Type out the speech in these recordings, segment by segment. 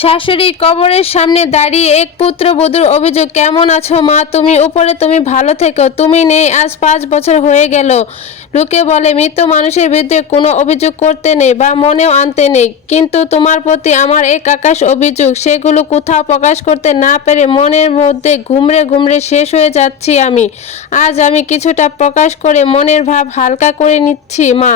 শাশুড়ি কবরের সামনে দাঁড়িয়ে এক পুত্রবধূর অভিযোগ, কেমন আছো মা তুমি? উপরে তুমি ভালো থেকো, তুমি নেই আজ 5 বছর হয়ে গেল। লোকে বলে মৃত মানুষের বিরুদ্ধে কোনো অভিযোগ করতে নেই বা মনেও আনতে নেই, কিন্তু তোমার প্রতি আমার এক আকাশ অভিযোগ। সেগুলো কোথাও প্রকাশ করতে না পেরে মনের মধ্যে ঘুমড়ে ঘুমড়ে শেষ হয়ে যাচ্ছি আমি। আজ আমি কিছুটা প্রকাশ করে মনের ভাব হালকা করে নিচ্ছি মা।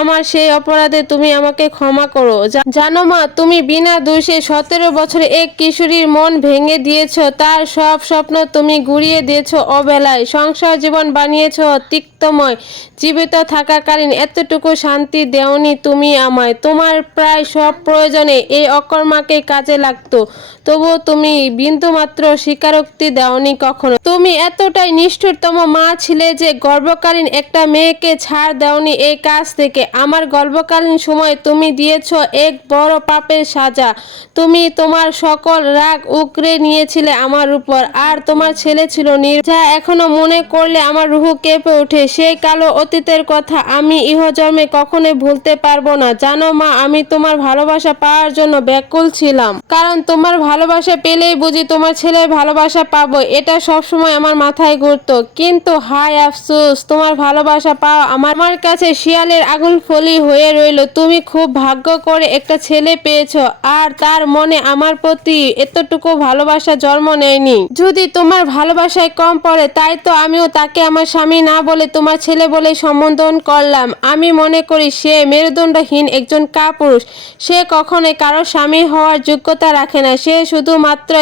আমার সেই অপরাধে তুমি আমাকে ক্ষমা করো। জানো মা, তুমি বিনা দোষে 17 বছরে এক কিশোরীর মন ভেঙে দিয়েছ। তার সব স্বপ্ন তুমি গুঁড়িয়ে দিয়েছ অবেলায়। সংসার জীবন বানিয়েছ তিক্তময়। জীবিত থাকাকালীন এতটুকু শান্তি দেওনি তুমি আমায়। তোমার প্রায় সব প্রয়োজনে এই অকর্মাকে কাজে লাগতো, তবুও তুমি বিন্দুমাত্র স্বীকারোক্তি দেওনি কখনো। তুমি এতটাই নিষ্ঠুরতম মা ছিলে যে গর্ভকালীন একটা মেয়েকে ছাড় দেওনি এই কাজ থেকে। আমার গর্ভকালীন সময় তুমি দিয়েছ এক বড় পাপের সাজা। তুমি তোমার সকল রাগ উগরে নিয়েছিলে আমার উপর, আর তোমার ছেলে ছিল যা এখনো মনে করলে আমার রুহ কেঁপে ওঠে। সেই কালো অতীতের কথা আমি ইহজন্মে কখনোই ভুলতে পারবো না। জানো মা, আমি তোমার ভালোবাসা পাওয়ার জন্য ব্যাকুল ছিলাম, কারণ তোমার ভালোবাসা পেলেই বুঝি তোমার ছেলের ভালোবাসা পাবো, এটা সবসময় আমার মাথায় ঘুরতো। কিন্তু হায় আফসোস, তোমার ভালোবাসা পাওয়া আমার কাছে শিয়ালের আঙুল ফলি হয়ে রইল। তুমি খুব ভাগ্য করে একটা ছেলে পেয়েছো, আর তার মনে আমার প্রতি এতটুকু ভালোবাসা জন্ম নেয়নি। যদি তোমার ভালোবাসায় কম পড়ে, তাই তো আমিও তাকে আমার স্বামী না বলে তোমার ছেলে বলে সম্বোধন করলাম। আমি মনে করি সে মেরুদণ্ডহীন একজন কাপুরুষ। সে কখনোই কারো স্বামী হওয়ার যোগ্যতা রাখে না। সে শুধুমাত্র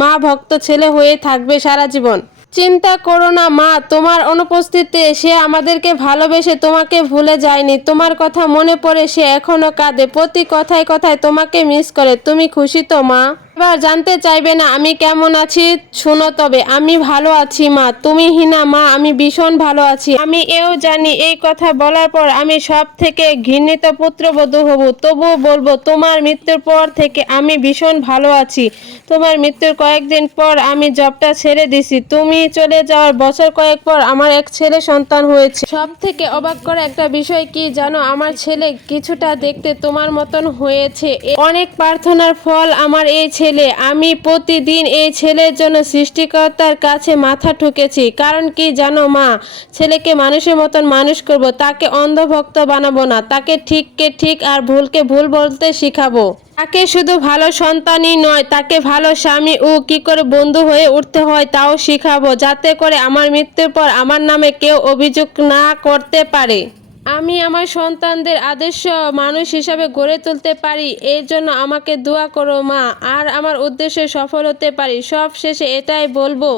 মা ভক্ত ছেলে হয়ে থাকবে সারা জীবন। চিন্তা করো না মা, তোমার অনুপস্থিতিতে সে আমাদেরকে ভালোবেসে তোমাকে ভুলে যায়নি। তোমার কথা মনে পড়ে সে এখনো কাঁদে, প্রতি কথায় কথায় তোমাকে মিস করে। তুমি খুশি তো মা? এবার জানতে চাইবে না আমি কেমন আছি? শোনো তবে, আমি ভালো আছি মা। তুমি হিনা মা, আমি ভীষণ ভালো আছি। আমি এও জানি এই কথা বলার পর আমি সব থেকে ঘৃণিত পুত্রবধূ হব, তবুও বলবো তোমার মৃত্যুর পর থেকে আমি ভীষণ ভালো আছি। তোমার মৃত্যুর কয়েকদিন পর আমি জবটা ছেড়ে দিছি। তুমি চলে যাওয়ার বছর কয়েক পর আমার এক ছেলে সন্তান হয়েছে। সব থেকে অবাক করা একটা বিষয় কি জানো? আমার ছেলে কিছুটা দেখতে তোমার মতন হয়েছে। অনেক প্রার্থনার ফল আমার এই ছেলে। আমি প্রতিদিন এই ছেলের জন্য সৃষ্টিকর্তার কাছে মাথা ঠুকেছি। কারণ কি জানো মা, ছেলেকে মানুষের মতন মানুষ করব, তাকে অন্ধভক্ত বানাবো না। তাকে ঠিককে ঠিক আর ভুলকে ভুল বলতে শিখাবো। তাকে শুধু ভালো সন্তানই নয়, তাকে ভালো স্বামী ও কি করে বন্ধু হয়ে উঠতে হয় তাও শিখাবো, যাতে করে আমার মৃত্যুর পর আমার নামে কেউ অভিযোগ না করতে পারে। আমি আমার সন্তানদের আদর্শ মানুষ হিসাবে গড়ে তুলতে পারি, এই জন্য আমাকে দোয়া করো মা, আর আমার উদ্দেশ্যে সফল হতে পারি। সব শেষে এটাই বলবো,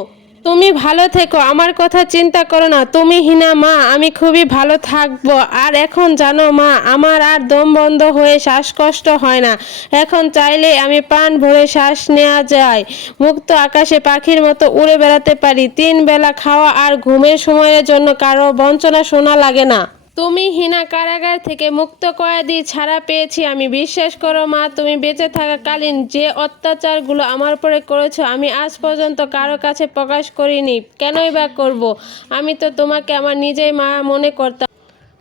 তুমি ভালো থেকো, আমার কথা চিন্তা করো না। তুমি হিনা মা, আমি খুবই ভালো থাকবো। আর এখন জানো মা, আমার আর দম বন্ধ হয়ে শ্বাসকষ্ট হয় না। এখন চাইলে আমি প্রাণ ভরে শ্বাস নেওয়া যায়, মুক্ত আকাশে পাখির মতো উড়ে বেড়াতে পারি। 3 বেলা খাওয়া আর ঘুমের সময়ের জন্য কারো বঞ্চনা শোনা লাগে না। তুমি হিনা কারাগার থেকে মুক্ত কয়েদি ছাড়া পেয়েছি আমি। বিশ্বাস করো মা, তুমি বেঁচে থাকাকালীন যে অত্যাচারগুলো আমার উপরে করেছো আমি আজ পর্যন্ত কারো কাছে প্রকাশ করিনি। কেনই বা করব? আমি তো তোমাকে আমার নিজেই মা মনে করতাম।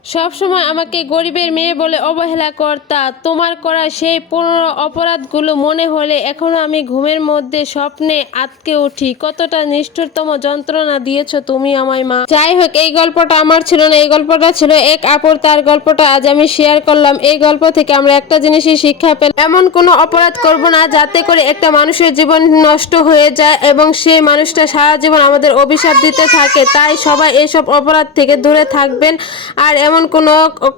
সবসময় আমাকে গরিবের মেয়ে বলে অবহেলা করতা। তোমার করা সেই পুরনো অপরাধগুলো মনে হলে এখনো আমি ঘুমের মধ্যে স্বপ্নে আটকে উঠি। কতটা নিষ্ঠুরতম যন্ত্রণা দিয়েছো তুমি আমায় মা। যাই হোক, এই গল্পটা আমার ছিল না, এই গল্পটা ছিল এক আপুর। তার গল্পটা আজ আমি শেয়ার করলাম। এই গল্প থেকে আমরা একটা জিনিসই শিক্ষা পেলাম, এমন কোনো অপরাধ করব না যাতে করে একটা মানুষের জীবন নষ্ট হয়ে যায় এবং সেই মানুষটা সারা জীবন আমাদের অভিশাপ দিতে থাকে। তাই সবাই এইসব অপরাধ থেকে দূরে থাকবেন, আর এমন কোনো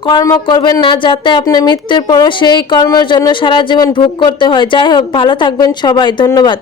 কর্ম করবেন না যাতে আপনার মৃত্যুর পরও সেই কর্মের জন্য সারা জীবন ভোগ করতে হয়। যাই হোক, ভালো থাকবেন সবাই। ধন্যবাদ।